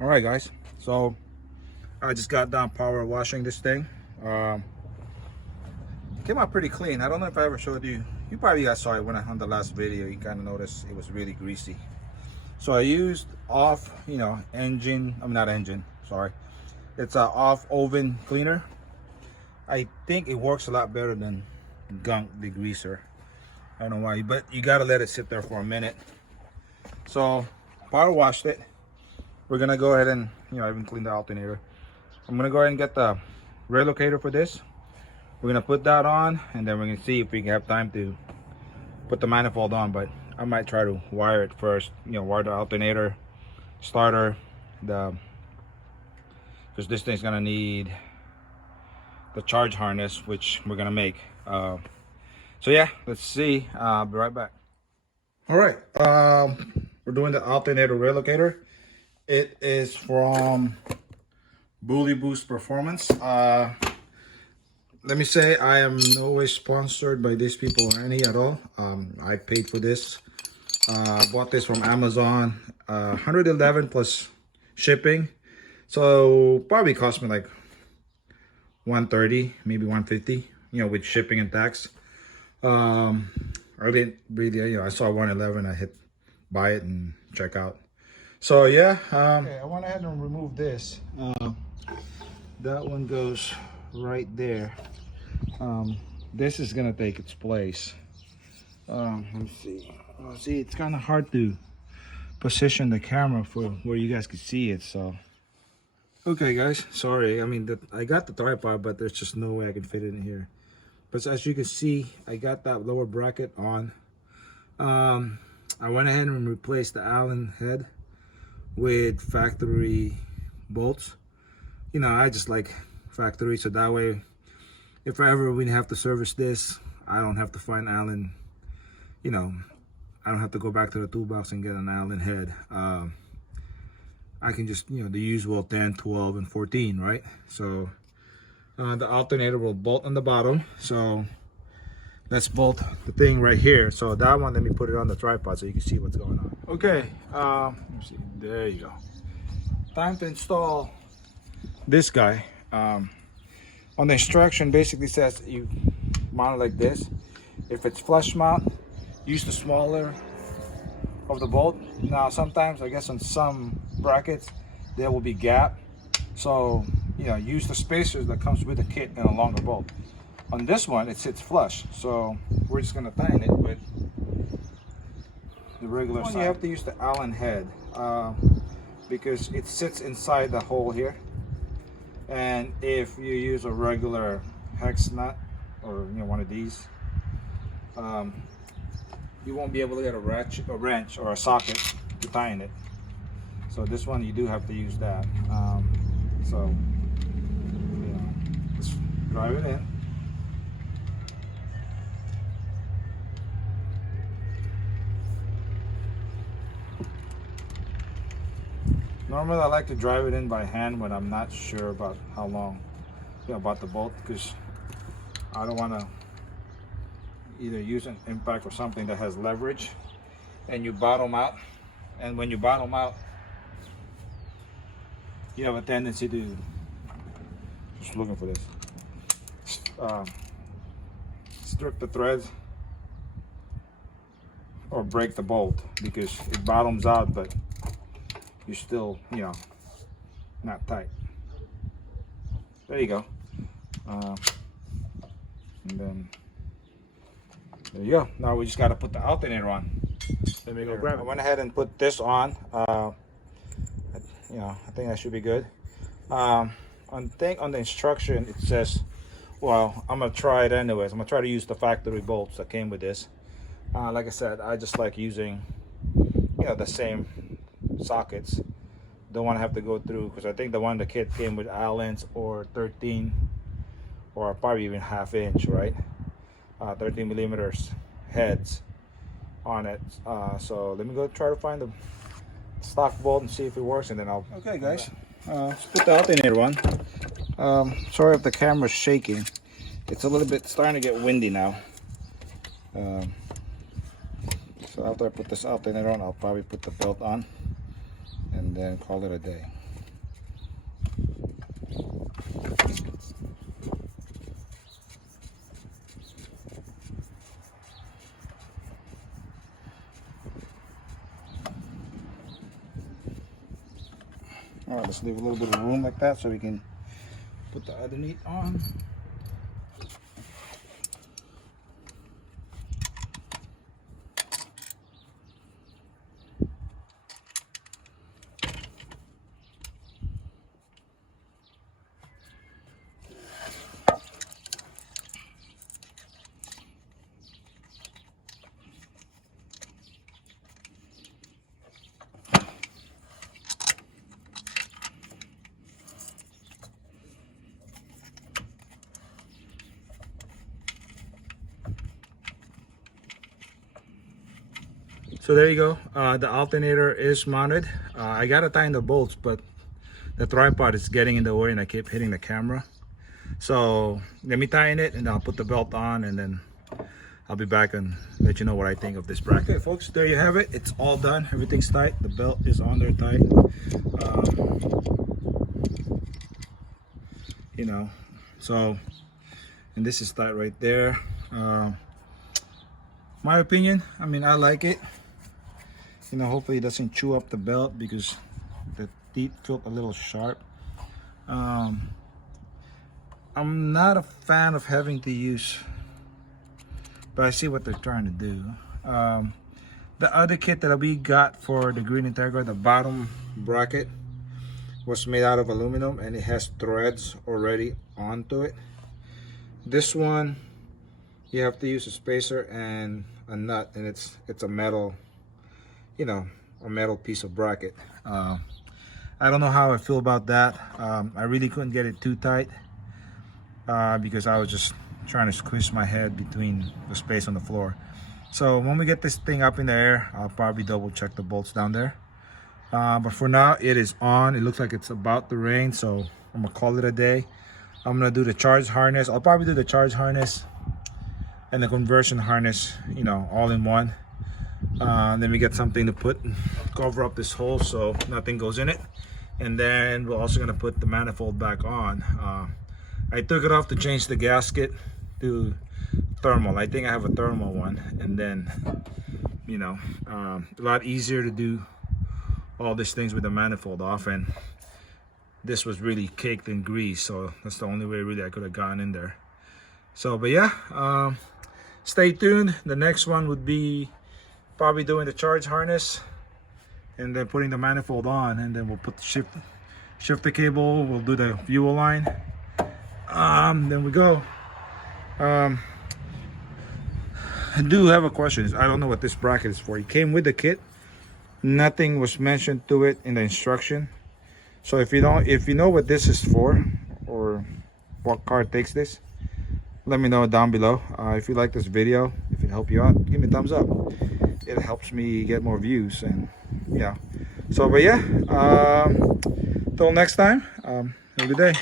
All right, guys. So I just got done power washing this thing. Came out pretty clean. I don't know if I ever showed you. You probably guys saw it when on the last video. You kind of noticed it was really greasy. So I used off, engine. I mean, not engine. Sorry. It's a off oven cleaner. I think it works a lot better than gunk degreaser. I don't know why, but you gotta let it sit there for a minute. So power washed it. We're gonna go ahead and even clean the alternator. I'm gonna go ahead and get the relocator for this. We're gonna put that on, and then we're gonna see if we can have time to put the manifold on. But I might try to wire it first. Wire the alternator, starter, because this thing's gonna need the charge harness, which we're gonna make. So yeah, let's see. I'll be right back. All right, we're doing the alternator relocator. It is from Bully Boost Performance. Let me say I am no way sponsored by these people or any at all. I paid for this. Bought this from Amazon. 111 plus shipping. So probably cost me like 130, maybe 150, with shipping and tax. I didn't really, I saw 111, I hit buy it and check out. So yeah, okay, I went ahead and remove this. That one goes right there. This is gonna take its place. Let me see. See, it's kind of hard to position the camera for where you guys can see it. So, okay, guys, sorry. I mean, I got the tripod, but there's just no way I can fit it in here. But as you can see, I got that lower bracket on. I went ahead and replaced the Allen head with factory bolts. I just like factory, so that way if ever we have to service this, I don't have to find Allen. I don't have to go back to the toolbox and get an Allen head. I can just, the usual 10, 12, and 14, right? So the alternator will bolt on the bottom. So let's bolt the thing right here. So that one, let me put it on the tripod so you can see what's going on. Okay, let me see. There you go. Time to install this guy. On the instruction, basically says you mount it like this. If it's flush mount, use the smaller of the bolt. Now sometimes, I guess on some brackets there will be gap, so use the spacers that comes with the kit and a longer bolt. On this one it sits flush, so we're just gonna tighten it with the regular side. You have to use the Allen head because it sits inside the hole here, and if you use a regular hex nut or one of these, you won't be able to get a wrench or a socket to tighten it. So this one you do have to use that. So just drive it in. Normally I like to drive it in by hand when I'm not sure about how long, about the bolt, because I don't want to either use an impact or something that has leverage and you bottom out, and when you bottom out you have a tendency to, just looking for this, strip the threads or break the bolt because it bottoms out but you're still not tight. There you go. And then there you go. Now we just got to put the alternator on. Let me go grab it. I went ahead and put this on. I think that should be good. On the instruction it says, well, I'm gonna try it anyways. I'm gonna try to use the factory bolts that came with this. Like I said, I just like using the same sockets. Don't want to have to go through, because I think the one the kit came with Allen's or 13 or probably even 1/2 inch, right? 13 millimeters heads on it. So let me go try to find the stock bolt and see if it works, and then I'll. Okay, guys, let's put the alternator on. Sorry if the camera's shaking. It's a little bit starting to get windy now. So after I put this alternator on, I'll probably put the belt on and then call it a day. All right, let's leave a little bit of room like that so we can put the other knee on. So there you go. The alternator is mounted. I gotta tighten the bolts, but the tripod is getting in the way and I keep hitting the camera. So let me tighten it and I'll put the belt on, and then I'll be back and let you know what I think of this bracket. Okay, folks, there you have it. It's all done. Everything's tight. The belt is on there tight. You know, so, and this is tight right there. My opinion, I mean, I like it. You know, hopefully it doesn't chew up the belt because the teeth feel a little sharp. I'm not a fan of having to use, but I see what they're trying to do. The other kit that we got for the Green Integra, the bottom bracket, was made out of aluminum and it has threads already onto it. This one, you have to use a spacer and a nut, and it's a metal, you know, a metal piece of bracket. I don't know how I feel about that. I really couldn't get it too tight because I was just trying to squish my head between the space on the floor. So when we get this thing up in the air, I'll probably double check the bolts down there. But for now, it is on. It looks like it's about to rain, so I'm gonna call it a day. I'm gonna do the charge harness. I'll probably do the charge harness and the conversion harness, you know, all in one. Then we get something to put, cover up this hole so nothing goes in it. And then we're also gonna put the manifold back on. I took it off to change the gasket to thermal. I think I have a thermal one, and then, you know, a lot easier to do all these things with the manifold off, and this was really caked in grease, so that's the only way really I could have gotten in there. So, but yeah, stay tuned. The next one would be probably doing the charge harness and then putting the manifold on, and then we'll put the shifter cable, we'll do the fuel line, then we go. I do have a question. I don't know what this bracket is for. It came with the kit. Nothing was mentioned to it in the instruction. So if you know what this is for, or what car takes this, let me know down below. If you like this video, if it helped you out, give me a thumbs up. It helps me get more views, and yeah. So but yeah, till next time, have a good day.